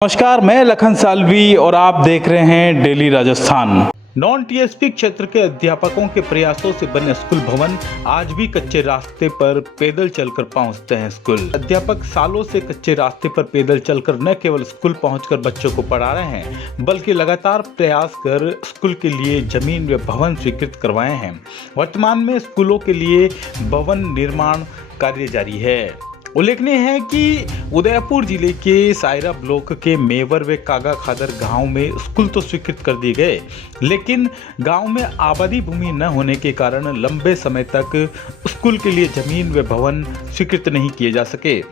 नमस्कार, मैं लखन सालवी और आप देख रहे हैं डेली राजस्थान। नॉन टीएसपी क्षेत्र के अध्यापकों के प्रयासों से बने स्कूल भवन आज भी कच्चे रास्ते पर पैदल चलकर पहुंचते हैं। स्कूल अध्यापक सालों से कच्चे रास्ते पर पैदल चलकर न केवल स्कूल पहुंचकर बच्चों को पढ़ा रहे हैं, बल्कि लगातार प्रयास कर स्कूल के लिए जमीन व भवन स्वीकृत करवाए हैं। वर्तमान में स्कूलों के लिए भवन निर्माण कार्य जारी है। उल्लेखनीय है कि उदयपुर जिले के सायरा ब्लॉक के मेवर व कागा खादर गांव में स्कूल तो स्वीकृत कर दिए गए, लेकिन गांव में आबादी भूमि न होने के कारण लंबे समय तक स्कूल के लिए जमीन व भवन स्वीकृत नहीं किए जा सके।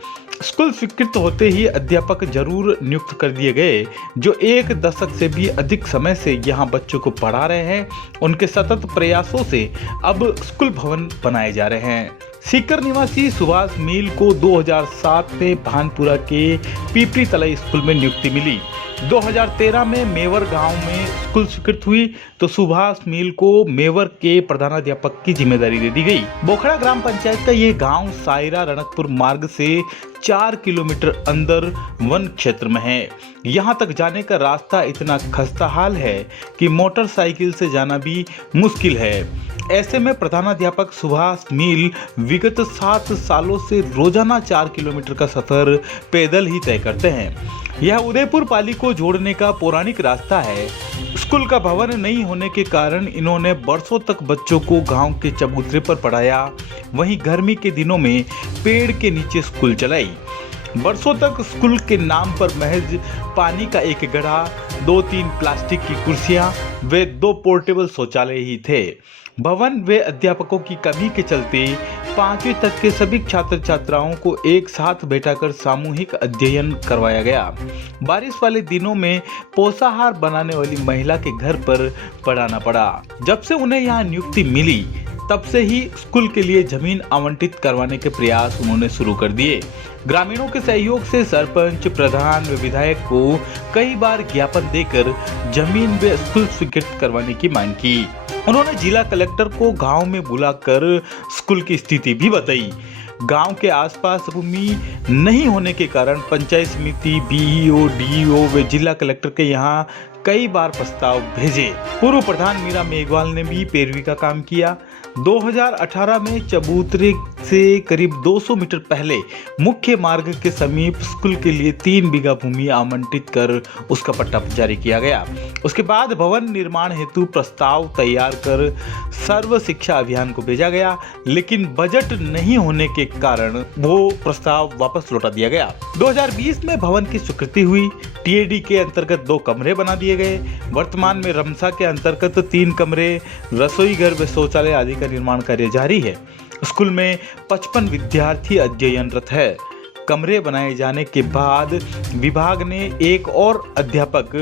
स्कूल स्वीकृत होते ही अध्यापक जरूर नियुक्त कर दिए गए, जो एक दशक से भी अधिक समय से यहां बच्चों को पढ़ा रहे हैं। उनके सतत प्रयासों से अब स्कूल भवन बनाए जा रहे हैं। सीकर निवासी सुभाष मील को 2007 में भानपुरा के पीपरी तलाई स्कूल में नियुक्ति मिली। 2013 में मेवर गांव में स्कूल स्वीकृत हुई तो सुभाष मील को मेवर के प्रधानाध्यापक की जिम्मेदारी दे दी गई। बोखड़ा ग्राम पंचायत का ये गांव सायरा रणकपुर मार्ग से 4 किलोमीटर अंदर वन क्षेत्र में है। यहाँ तक जाने का रास्ता इतना खस्ताहाल है कि मोटरसाइकिल से जाना भी मुश्किल है। ऐसे में प्रधानाध्यापक सुभाष मील विगत 7 सालों से रोजाना 4 किलोमीटर का सफर पैदल ही तय करते हैं। यह उदयपुर पाली को जोड़ने का पौराणिक रास्ता है। स्कूल का भवन नहीं होने के कारण इन्होंने बरसों तक बच्चों को गांव के चबूतरे पर पढ़ाया। वहीं गर्मी के दिनों में पेड़ के नीचे स्कूल चलाई। बरसों तक स्कूल के नाम पर महज पानी का एक गड्ढा, 2-3 प्लास्टिक की कुर्सियां व 2 पोर्टेबल शौचालय ही थे। भवन व अध्यापकों की कमी के चलते 5वीं तक के सभी छात्र छात्राओं को एक साथ बैठाकर सामूहिक अध्ययन करवाया गया। बारिश वाले दिनों में पोषाहार बनाने वाली महिला के घर पर पढ़ाना पड़ा। जब से उन्हें यहाँ नियुक्ति मिली, तब से ही स्कूल के लिए जमीन आवंटित करवाने के प्रयास उन्होंने शुरू कर दिए। ग्रामीणों के सहयोग से सरपंच, प्रधान व विधायक को कई बार ज्ञापन देकर जमीन व स्कूल स्वीकृत करवाने की मांग की। उन्होंने जिला कलेक्टर को गांव में बुलाकर स्कूल की स्थिति भी बताई। गांव के आसपास भूमि नहीं होने के कारण पंचायत समिति, बीईओ, डीईओ व जिला कलेक्टर के यहां कई बार प्रस्ताव भेजे। पूर्व प्रधान मीरा मेघवाल ने भी पैरवी का काम किया। 2018 में चबूतरे से करीब 200 मीटर पहले मुख्य मार्ग के समीप स्कूल के लिए 3 बीघा भूमि आवंटित कर उसका पट्टा जारी किया गया। उसके बाद भवन निर्माण हेतु प्रस्ताव तैयार कर सर्व शिक्षा अभियान को भेजा गया, लेकिन बजट नहीं होने के कारण वो प्रस्ताव वापस लौटा दिया गया। 2020 में भवन की स्वीकृति हुई। टीएडी के अंतर्गत 2 कमरे बना दिए गए। वर्तमान में रमसा के अंतर्गत 3 कमरे, रसोई घर व शौचालय आदि का निर्माण कार्य जारी है। स्कूल में 55 विद्यार्थी अध्ययनरत है। कमरे बनाए जाने के बाद विभाग ने एक और अध्यापक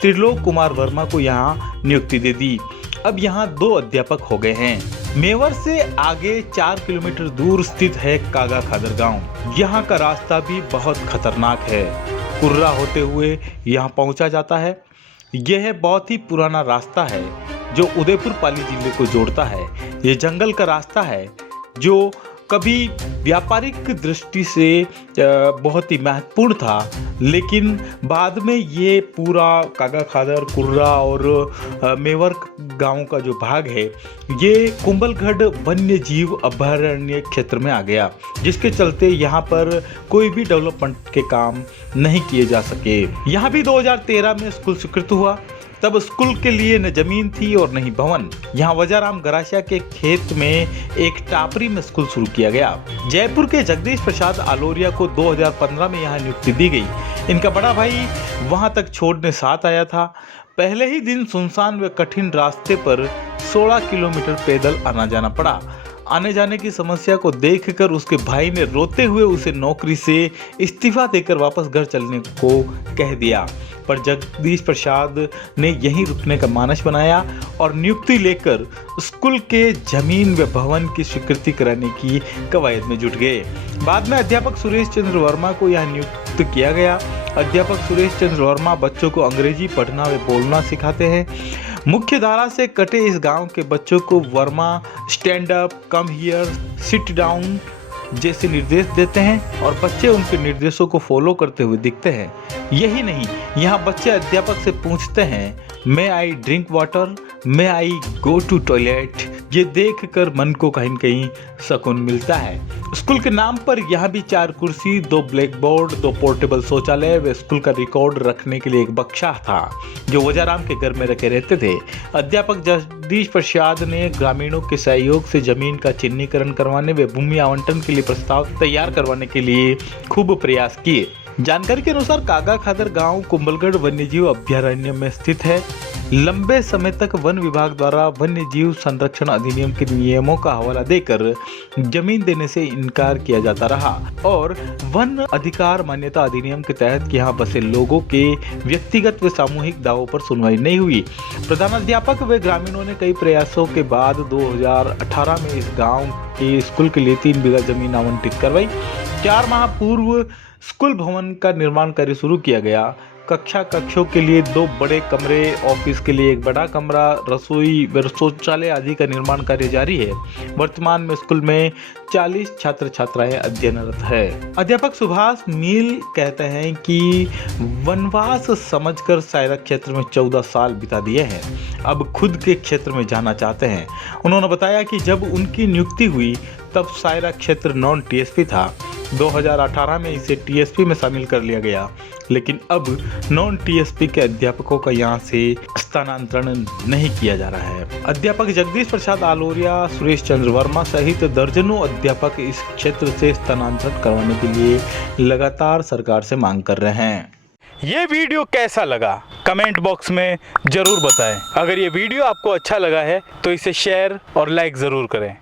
त्रिलोक कुमार वर्मा को यहाँ नियुक्ति दे दी। अब यहाँ 2 अध्यापक हो गए हैं। मेवर से आगे 4 किलोमीटर दूर स्थित है कागा खादर गांव। यहाँ का रास्ता भी बहुत खतरनाक है। कुर्रा होते हुए यहाँ पहुँचा जाता है। यह बहुत ही पुराना रास्ता है जो उदयपुर पाली जिले को जोड़ता है। ये जंगल का रास्ता है जो कभी व्यापारिक दृष्टि से बहुत ही महत्वपूर्ण था, लेकिन बाद में ये पूरा कागा खादर, कुर्रा और मेवर गांव का जो भाग है, ये कुंभलगढ़ वन्य जीव अभयारण्य क्षेत्र में आ गया, जिसके चलते यहाँ पर कोई भी डेवलपमेंट के काम नहीं किए जा सके। यहाँ भी 2013 में स्कूल स्वीकृत हुआ। तब स्कूल के लिए न जमीन थी और न ही भवन। यहाँ वजाराम गरासिया के खेत में एक टापरी में स्कूल शुरू किया गया। जयपुर के जगदीश प्रसाद आलोरिया को 2015 में यहाँ नियुक्ति दी गई। इनका बड़ा भाई वहाँ तक छोड़ने साथ आया था। पहले ही दिन सुनसान व कठिन रास्ते पर 16 किलोमीटर पैदल आना जाना पड़ा। आने जाने की समस्या को देखकर उसके भाई ने रोते हुए उसे नौकरी से इस्तीफा देकर वापस घर चलने को कह दिया, पर जगदीश प्रसाद ने यहीं रुकने का मानस बनाया और नियुक्ति लेकर स्कूल के जमीन व भवन की स्वीकृति कराने की कवायद में जुट गए। बाद में अध्यापक सुरेश चंद्र वर्मा को यहाँ नियुक्त किया गया। अध्यापक सुरेश चंद्र वर्मा बच्चों को अंग्रेजी पढ़ना व बोलना सिखाते हैं। मुख्य धारा से कटे इस गांव के बच्चों को Verma stand up, come here, sit down जैसे निर्देश देते हैं और बच्चे उनके निर्देशों को फॉलो करते हुए दिखते हैं। यही नहीं, यहाँ बच्चे अध्यापक से पूछते हैं, may I drink water, may I go to toilet. ये देखकर मन को कहीं न कहीं सुकून मिलता है। स्कूल के नाम पर यहाँ भी 4 कुर्सी, 2 ब्लैक बोर्ड, 2 पोर्टेबल शौचालय व स्कूल का रिकॉर्ड रखने के लिए एक बक्सा था जो वजाराम के घर में रखे रहते थे। अध्यापक जगदीश प्रसाद ने ग्रामीणों के सहयोग से जमीन का चिन्हीकरण करवाने व भूमि आवंटन के लिए प्रस्ताव तैयार करवाने के लिए खूब प्रयास किए। जानकारी के अनुसार कागा खादर गांव कुंभलगढ़ वन्यजीव अभयारण्य में स्थित है। लंबे समय तक वन विभाग द्वारा वन्य जीव संरक्षण अधिनियम के नियमों का हवाला देकर जमीन देने से इनकार किया जाता रहा और वन अधिकार मान्यता अधिनियम के तहत यहाँ बसे लोगों के व्यक्तिगत व सामूहिक दावों पर सुनवाई नहीं हुई। प्रधानाध्यापक व ग्रामीणों ने कई प्रयासों के बाद 2018 में इस गाँव के स्कूल के लिए 3 बीघा जमीन आवंटित करवाई। 4 माह पूर्व स्कूल भवन का निर्माण कार्य शुरू किया गया। कक्षों के लिए 2 बड़े कमरे, ऑफिस के लिए 1 बड़ा कमरा, रसोई व शौचालय आदि का निर्माण कार्य जारी है। वर्तमान में स्कूल में 40 छात्र छात्राएं अध्ययनरत है। अध्यापक सुभाष मील कहते हैं कि वनवास समझकर सायरा क्षेत्र में 14 साल बिता दिए हैं, अब खुद के क्षेत्र में जाना चाहते हैं। उन्होंने बताया कि जब उनकी नियुक्ति हुई तब सायरा क्षेत्र नॉन टीएसपी था। 2018 में इसे टीएसपी में शामिल कर लिया गया, लेकिन अब नॉन टीएसपी के अध्यापकों का यहां से स्थानांतरण नहीं किया जा रहा है। अध्यापक जगदीश प्रसाद आलोरिया, सुरेश चंद्र वर्मा सहित दर्जनों अध्यापक इस क्षेत्र से स्थानांतरण करवाने के लिए लगातार सरकार से मांग कर रहे हैं। ये वीडियो कैसा लगा कमेंट बॉक्स में जरूर बताएं। अगर ये वीडियो आपको अच्छा लगा है तो इसे शेयर और लाइक जरूर करें।